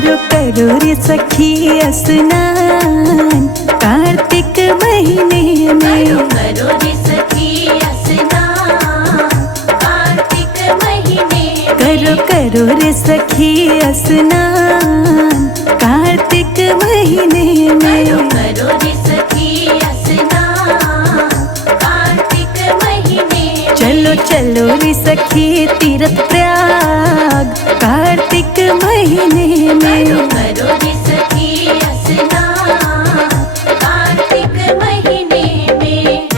करो करो रे सखी स्नान कार्तिक महीने में। करो रे सखी स्नान कार्तिक महीने में। करो करो रे सखी स्नान कार्तिक महीने में। करो रे सखी स्नान कार्तिक महीने में। चलो चलो रे सखी तीर्थ प्रयाग कार्तिक महीने में। करो रे सखी स्नान कार्तिक महीने में।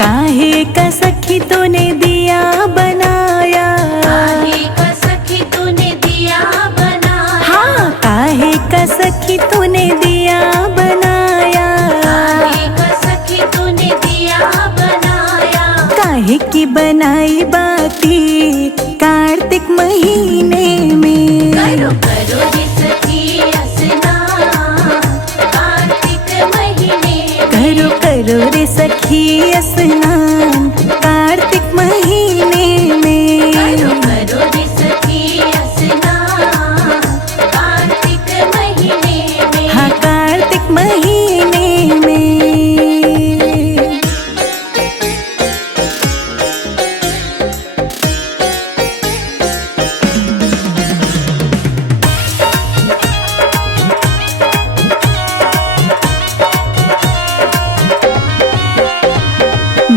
काहे का सखी तूने दिया बनाया। काहे का सखी तूने दिया बनाया। हाँ काहे का सखी तूने दिया बनाया। काहे का सखी तूने दिया बनाया। काहे की बनाई बाती कार्तिक महीने में। करो करो रे सखी स्नान कार्तिक महीने में। करो करो रे सखी स्नान कार्तिक महीने में। करो रे सखी स्नान कार्तिक महीने में। हाँ कार्तिक महीने में।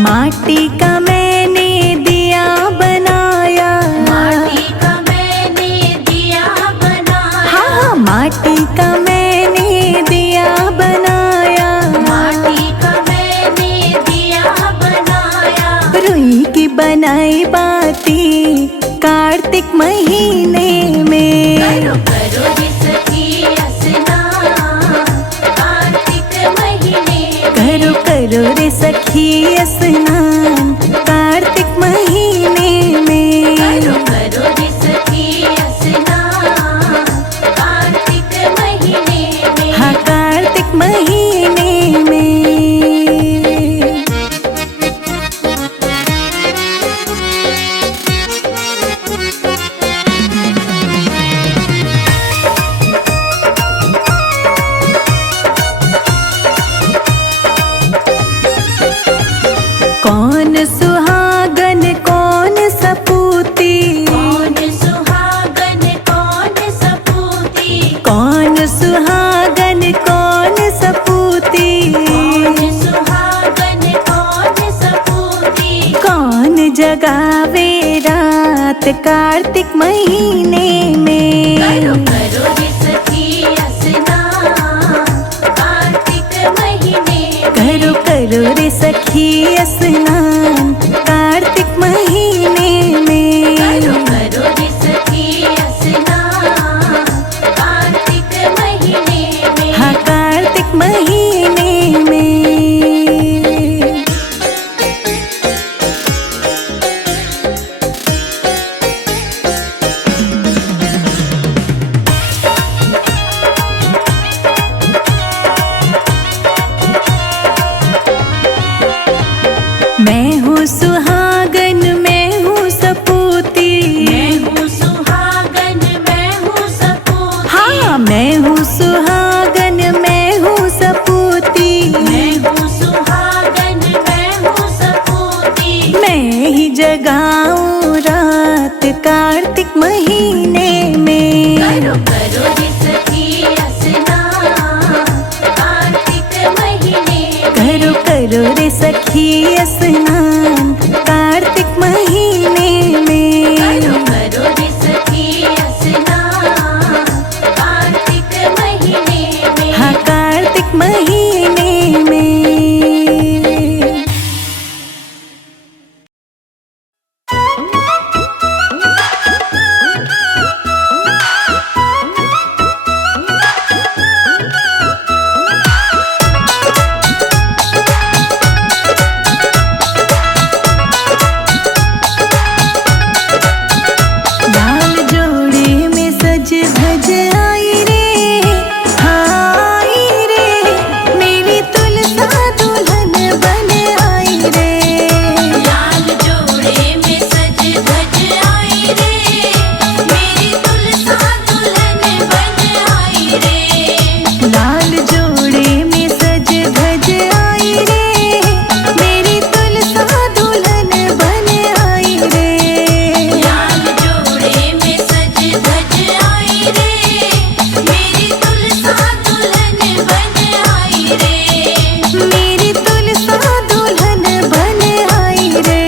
माटी का मैंने दिया बनाया। माटी का मैंने दिया बनाया। हाँ माटी का मैंने दिया बनाया। माटी का मैंने दिया बनाया। रुई की बनाई बाती कार्तिक महीने में। करो रे सखी स्नान कार्तिक महीने में। करो रे सखी स्नान कार्तिक महीने में। करो रे सखी स्नान कार्तिक महीने में। हाँ कार्तिक महीने में। कौन सुहागन कौन सपूती। कौन सुहागन कौन सपूती। कौन सुहागन कौन सपूती। कौन सुहागन कौन सपूती। कौन जगावे रात कार्तिक महीने में। करो रे सखी स्नान कार्तिक महीने में। करो रे सखी स्नान कार्तिक महीने में। करो रे सखी स्नान कार्तिक महीने में। हाँ कार्तिक महीने में। आई रे, मेरी तुलसा दुल्हन बन आई रे, मेरी तुलसा दुल्हन बन आई रे।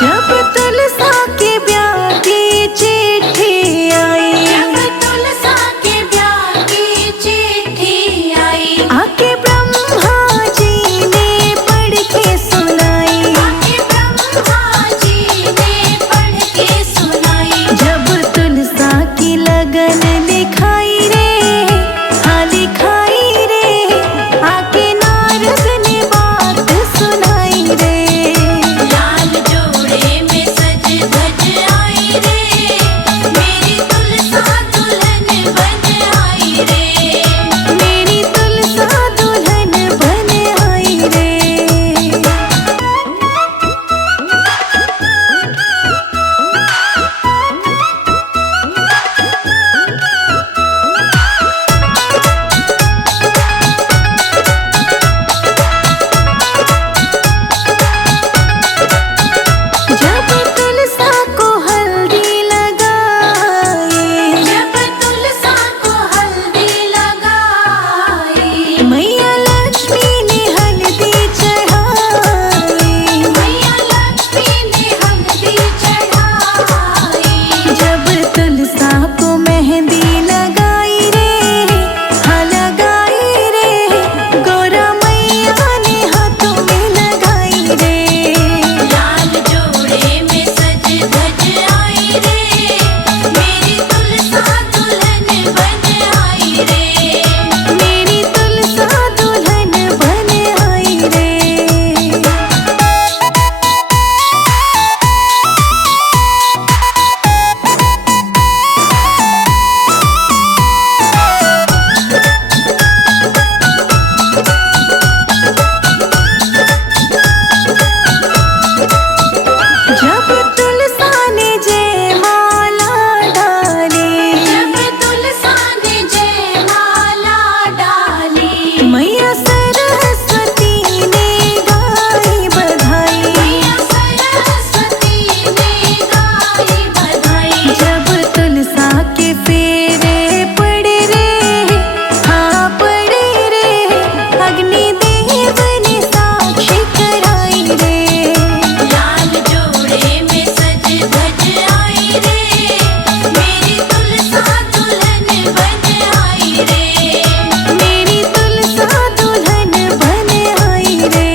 जब तुलसा के ब्याह की चिट्ठी आई, जब तुलसा के ब्याह की चिट्ठी आई, आके ब्रह्मा जी ने पढ़ के सुनाई, आके ब्रह्मा जी ने पढ़ के सुनाई। जब तुलसा की लगन लिखाई रे, हाँ लिखाई रे, आके नारद ने बात सुनाई रे। लाल जोड़े में सज धज आई रे, मेरी तुलसा दुल्हन बन आई रे, मेरी तुलसा दुल्हन बन आई रे। जब तुलसा को हल्दी लगाई, जब तुलसा को हल्दी लगाई, मैया लक्ष्मी ने हल्दी चढ़ाई, मैया लक्ष्मी ने हल्दी चढ़ाई। जब तुलसा को मेहंदी लगाई रे, हाँ लगाई रे, गौरा मैया ने हाथों में लगाई रे। लाल जोड़े में सज धज आई रे, मेरी तुलसा दुल्हन बन आई रे, मेरी तुलसा दुल्हन बन आई रे। जब तुलसा ने जयमाला डाली, जब तुलसा ने जयमाला डाली, मैया सरस्वती ने गाई बधाई, मैया सरस्वती ने गाई बधाई। जब तुलसा के फेरे पड़े रे, हाँ पड़े रे, अग्निदेव ने साक्षी कराई रे। लाल जोड़े में सज धज आई रे, मेरी तुलसा दुल्हन बन आई रे, मेरी तुलसा दुल्हन बन आई रे।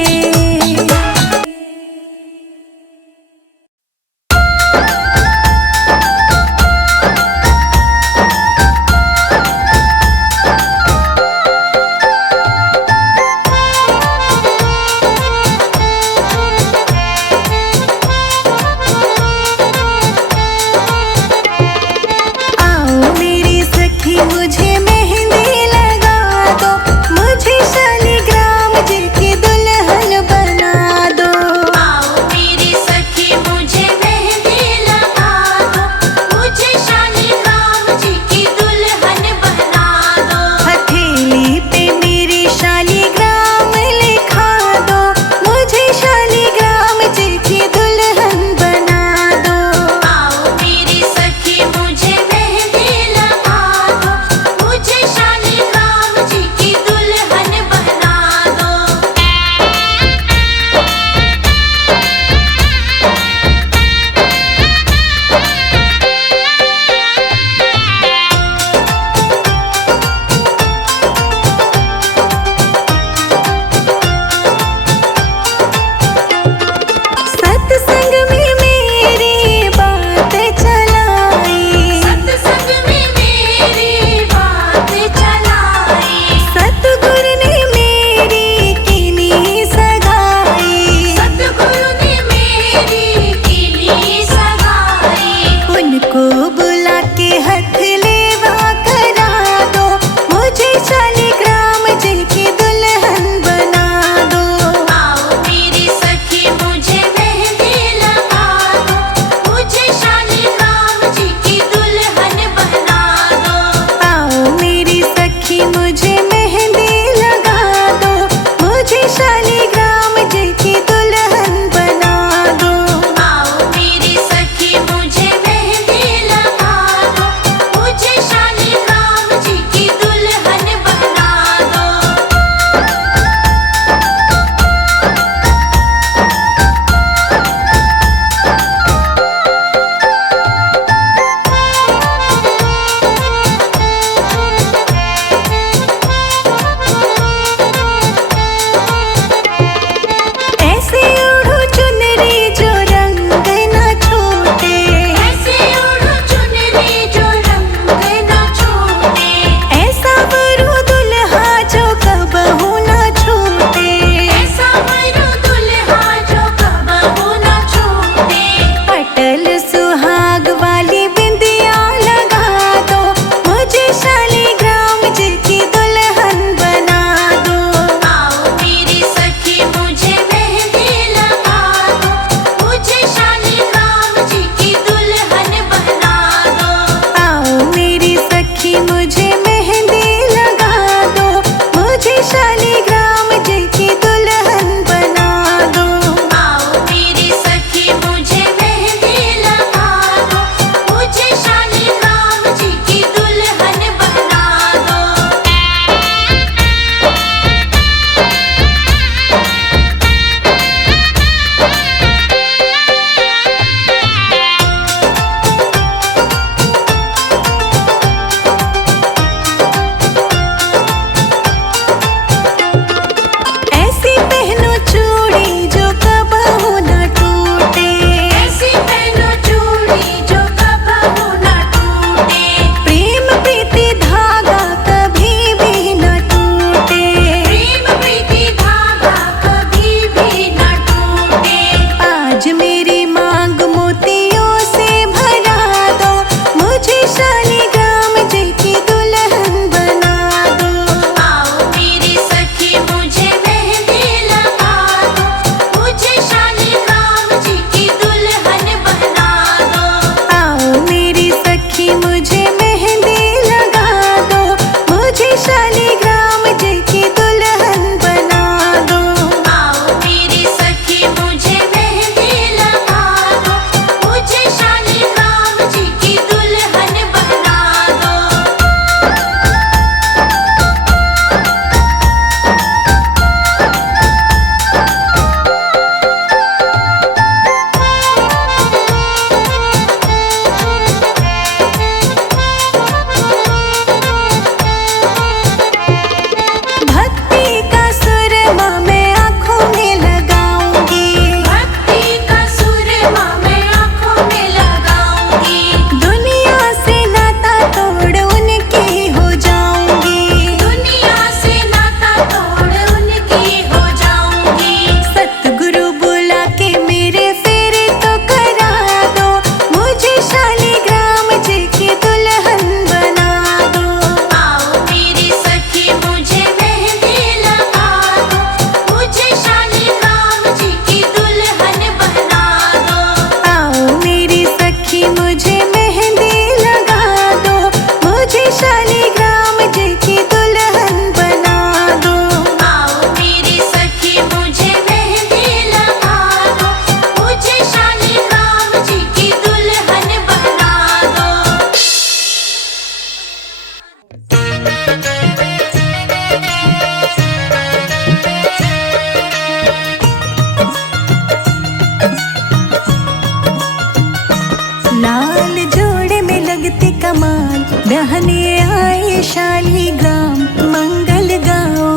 कमाल, बहने आए शालीग्राम, मंगल गाओ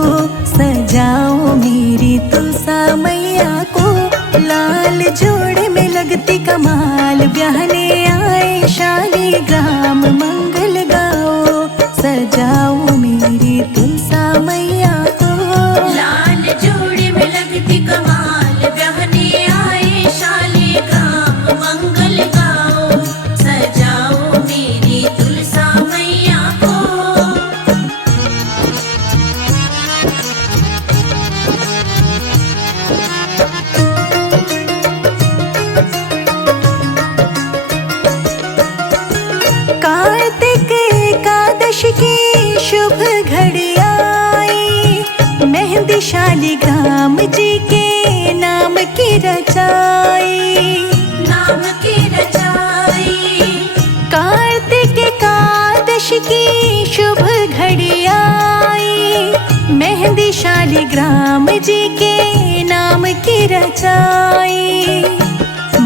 सजाओ मेरी तुलसा मैया को, लाल जोड़े में लगती कमाल, बहने आए शालीग्राम, मंगल गाओ सजाओ मेरी तुलसा मैया को। लाल जोड़े में लगती कमाल, बहने आए शालीग्राम, मंगल गाओ सजाओ मेरी तुलसा मैया को। कार्तिक एकादश की शुभ घड़ी आई, मेहंदी शालीग्राम जी के नाम की रचाई, नाम की रचाई। कार्तिक एकादश की शुभ घड़ी आई, मेहंदी शालीग्राम जी के नाम की रचाई,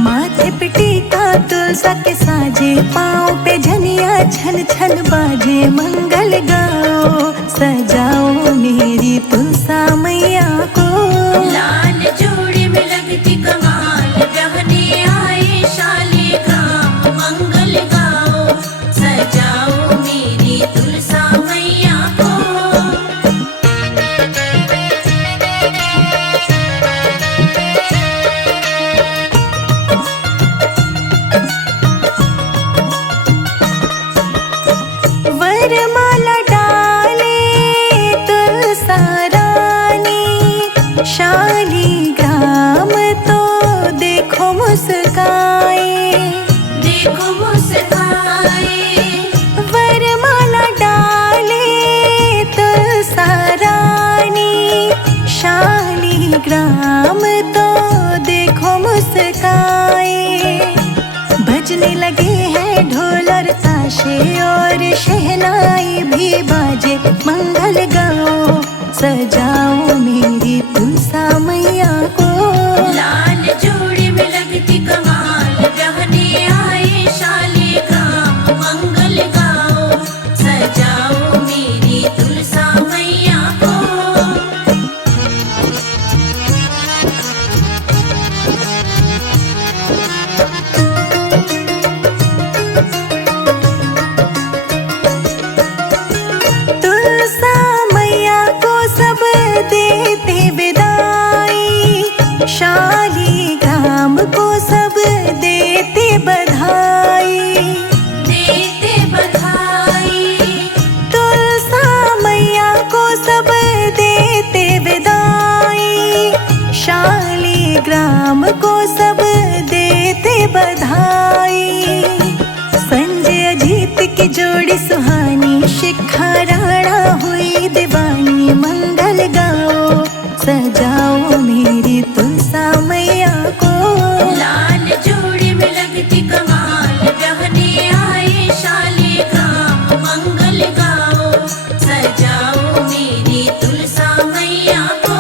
माथे पे टीका तुलसा के साजे, पाँव पे झनिया छन छन बाजे, मंगल गाओ सजाओ मेरी तुलसा मैया को। लाल जोड़े में लगती कमाल, बहने आए शालीग्राम, मंगल गाओ सजाओ मेरी तुलसा मैया को। वरमाला डाले तुलसा रानी, शालीग्राम तो देखो मुस्काए, देखो मुस्काए। वरमाला डाले तुलसा रानी, शालीग्राम तो देखो मुस्काए, बजने लगे हैं ढोल और ताशे और शहनाई भी बाजे, मंगल गाओ सजाओ मेरी तुलसा मैया को। लाल जोड़े में लगती कमाल, बहने आए शालीग्राम, मंगल गाओ सजाओ मेरी तुलसा मैया को। तुलसा मैया को सब देते विदाई, शालीग्राम को सब देते बधाई, देते बधाई। तुलसा मैया को सब देते विदाई, शालीग्राम को सब देते बधाई, संजय अजीत की जोड़ी सुहानी, शिखा राणा हुई दीवानी, मंगल गाओ सजाओ मेरी तुलसा मैया को। लाल जोड़े में लगती कमाल, बहने आए शालीग्राम, मंगल गाओ सजाओ मेरी तुलसा मैया को।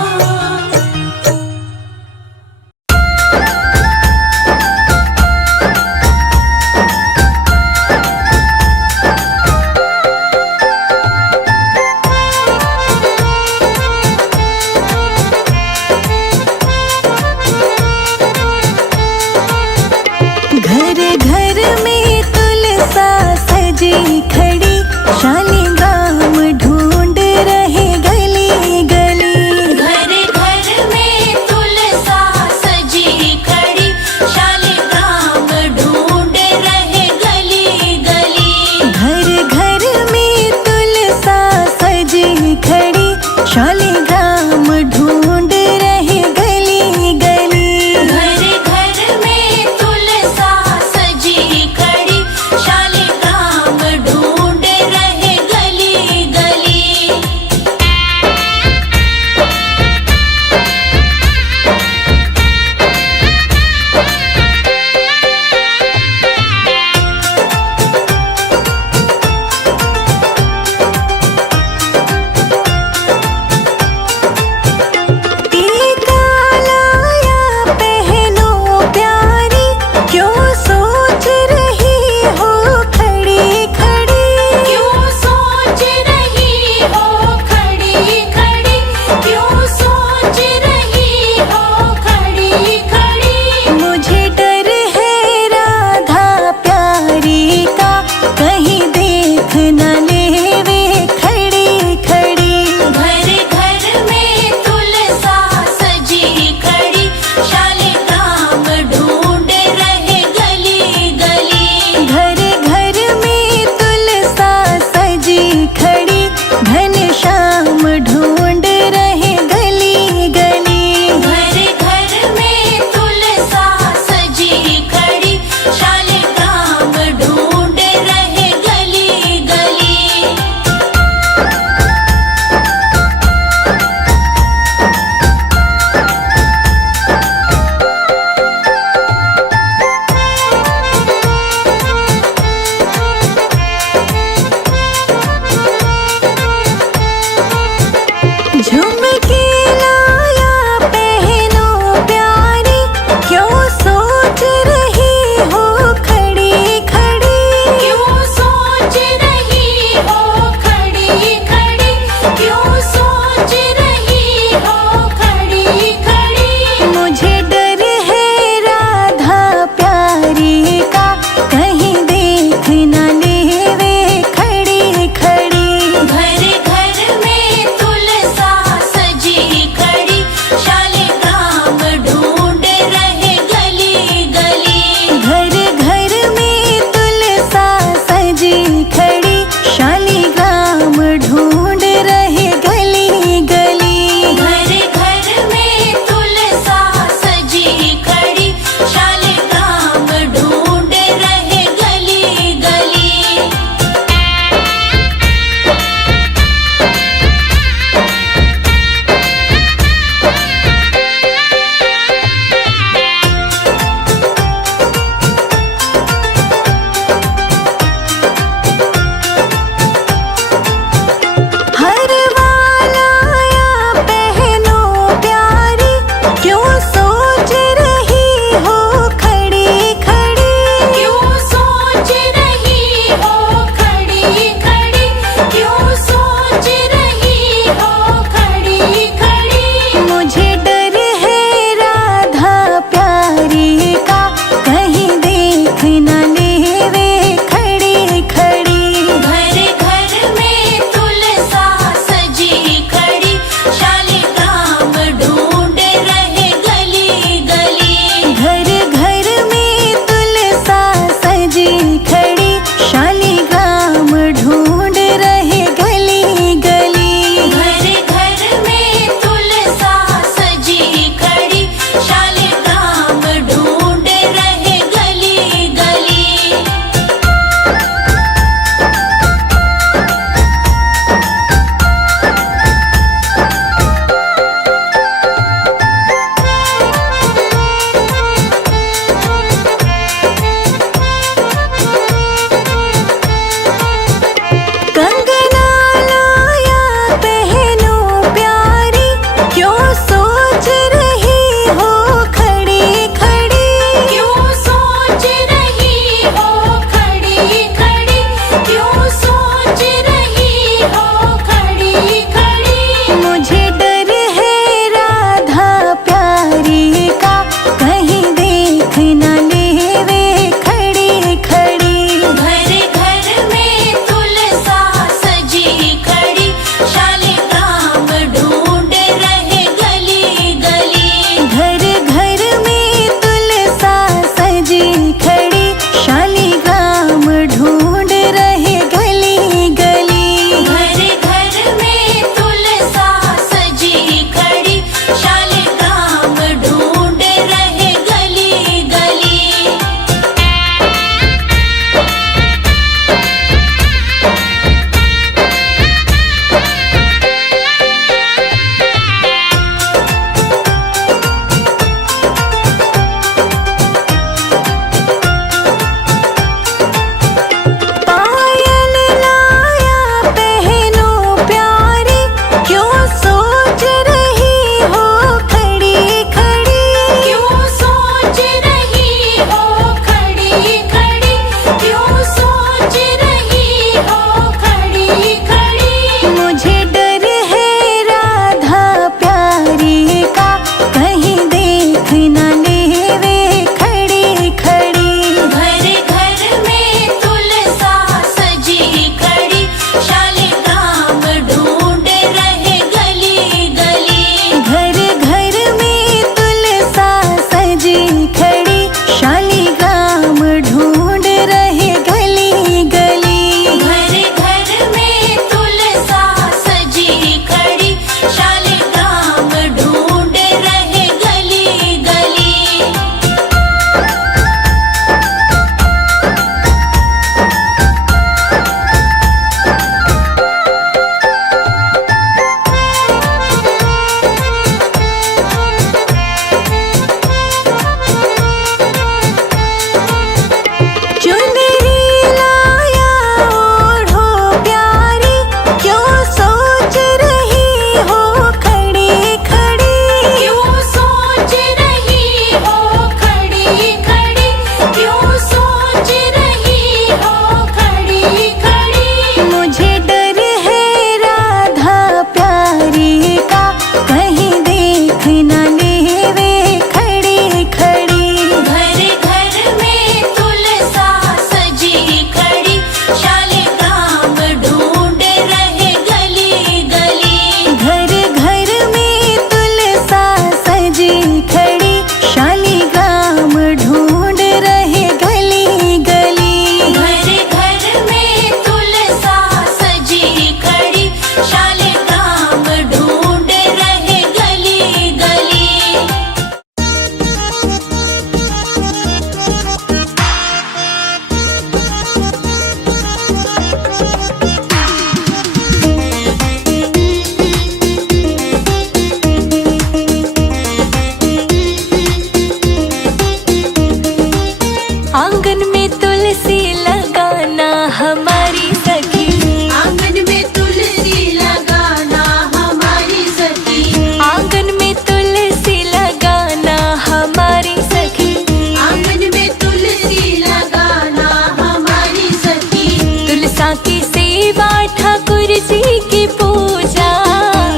सेवा ठाकुर जी की पूजा,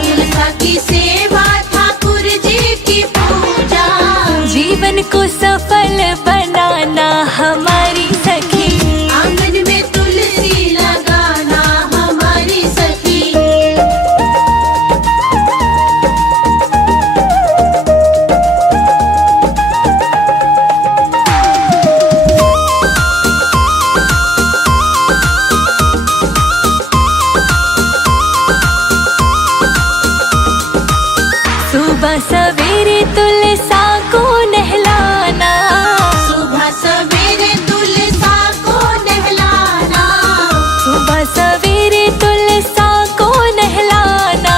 तुलसा की सेवा ठाकुर जी की पूजा। जीवन को सफल बनाना हमारी सखी, आंगन में तुलसी लगाना हमारी सखी। सुबह सवेरे तुलसा को नहलाना, सुबह सवेरे तुलसा को नहलाना, सुबह सवेरे तुलसा को नहलाना।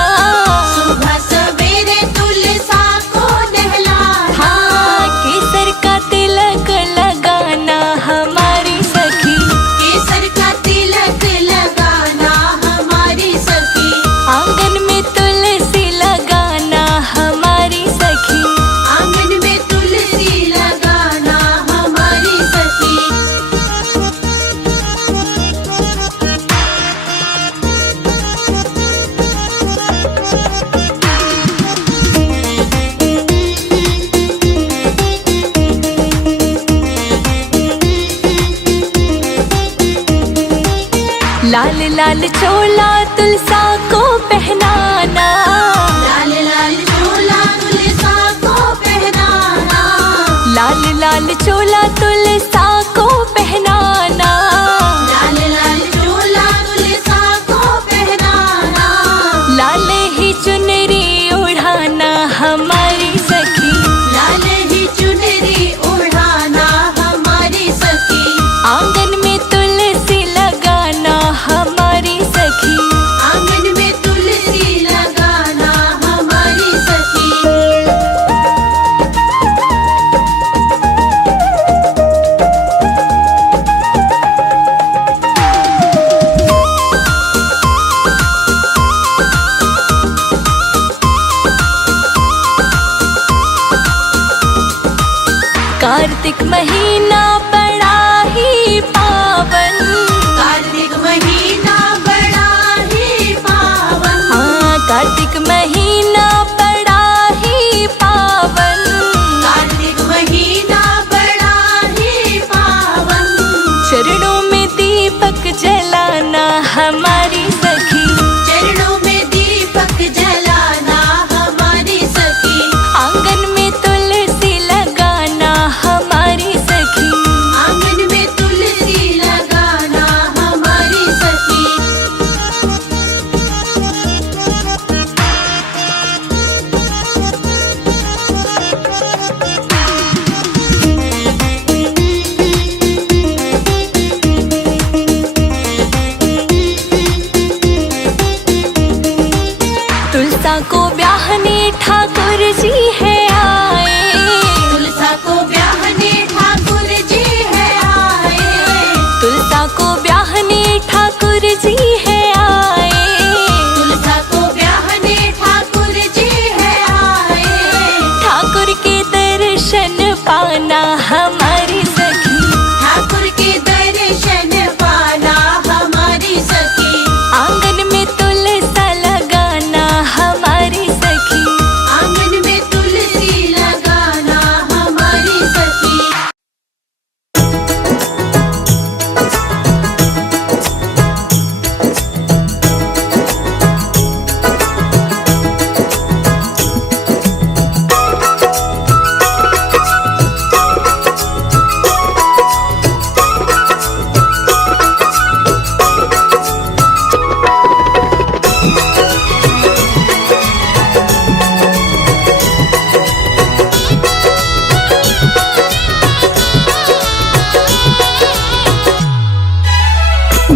सुबह सवेरे तुलसा को नहलाना। हाँ, केसर का तिलक लगाना हमारी सखी, केसर का तिलक लगाना हमारी सखी। आंगन में तुलसी लगाना हमारी सखी। आंगन में तुलसी लगाना हमारी सखी। लाल लाल चोला तुलसा को पहनाना, लाल लाल चोला तुलसा को पहनाना। लाल लाल चोला तुलसा को पहनाना। लाल लाल चोला तुलसा को पहनाना। लाल ही चुनरी ओढ़ाना हमारी सखी, लाल ही चुनरी ओढ़ाना हमारी सखी। आंगन में तुलसी लगाना हमारी सखी। आंगन में तुलसी लगाना हमारी सखी। कार्तिक महीना बड़ा ही पावन, कार्तिक महीना बड़ा ही पावन। हाँ, कार्तिक महीना बड़ा ही पावन। कार्तिक महीना बड़ा ही पावन। चरणों में दीपक जलाना हमारी सखी, चरणों में दीपक जलाना हमारी सखी। आंगन में तुलसी लगाना हमारी सखी। आंगन में तुलसी लगाना हमारी सखी। तुलसा को ब्याहने ठाकुर जी है आए, तुलसा को ब्याहने ठाकुर जी है आए। तुलसा को ब्याहने ठाकुर जी है आए। तुलसा को ब्याहने ठाकुर जी है आए। ठाकुर के दर्शन पाना हमारी सखी, ठाकुर के दर्शन पाना हमारी सखी। आंगन में तुलसा लगाना हमारी सखी। आंगन में तुलसी लगाना हमारी सखी।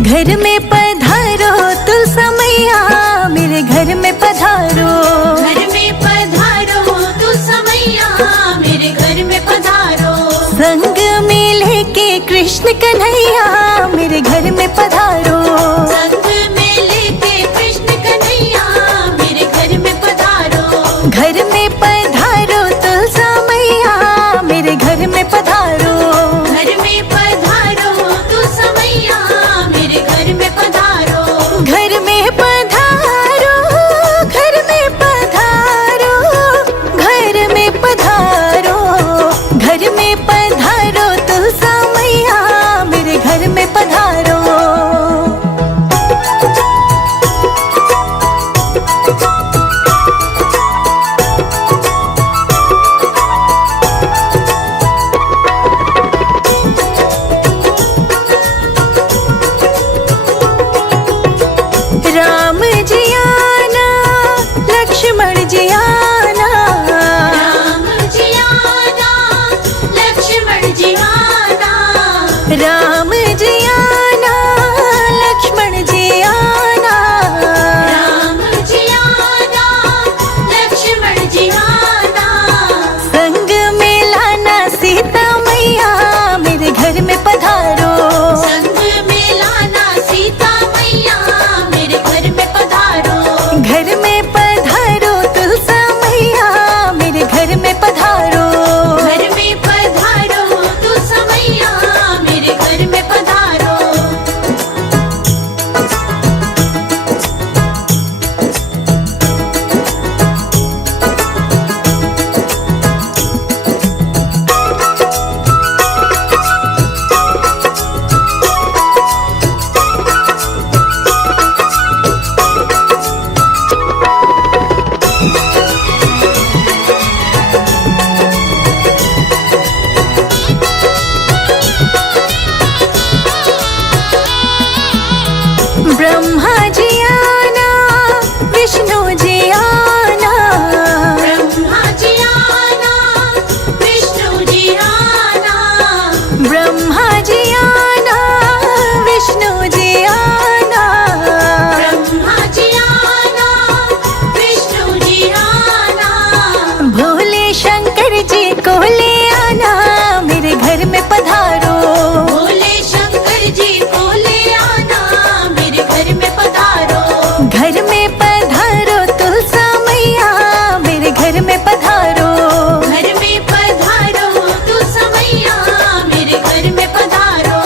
घर में पधारो तुलसा मैया, मेरे घर में पधारो। घर में पधारो तुलसा मैया, मेरे घर में पधारो। संग में लेके कृष्ण कन्हैया, मेरे घर में पधारो। संग में लेके कृष्ण कन्हैया, मेरे घर में पधारो। घर में पधारो तुलसा मैया, मेरे घर में पधारो। घर में पधारो तुलसा मैया, मेरे घर में पधारो। ब्रह्मा जी आना, विष्णु जी आना, ब्रह्मा जी आना, विष्णु जी आना, ब्रह्मा जी आना, विष्णु जी आना, ब्रह्मा जी आना, विष्णु जी आना, भोले शंकर जी को ले आना, मेरे घर में पधारो। भोले शंकर जी को ले आना, मेरे घर में पधारो। घर में पधारो तुलसा मैया, मेरे घर में पधारो। घर में पधारो तू समैया, मेरे घर में पधारो।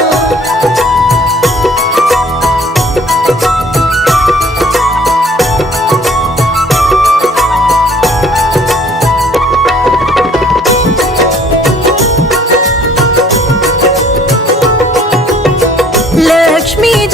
लक्ष्मी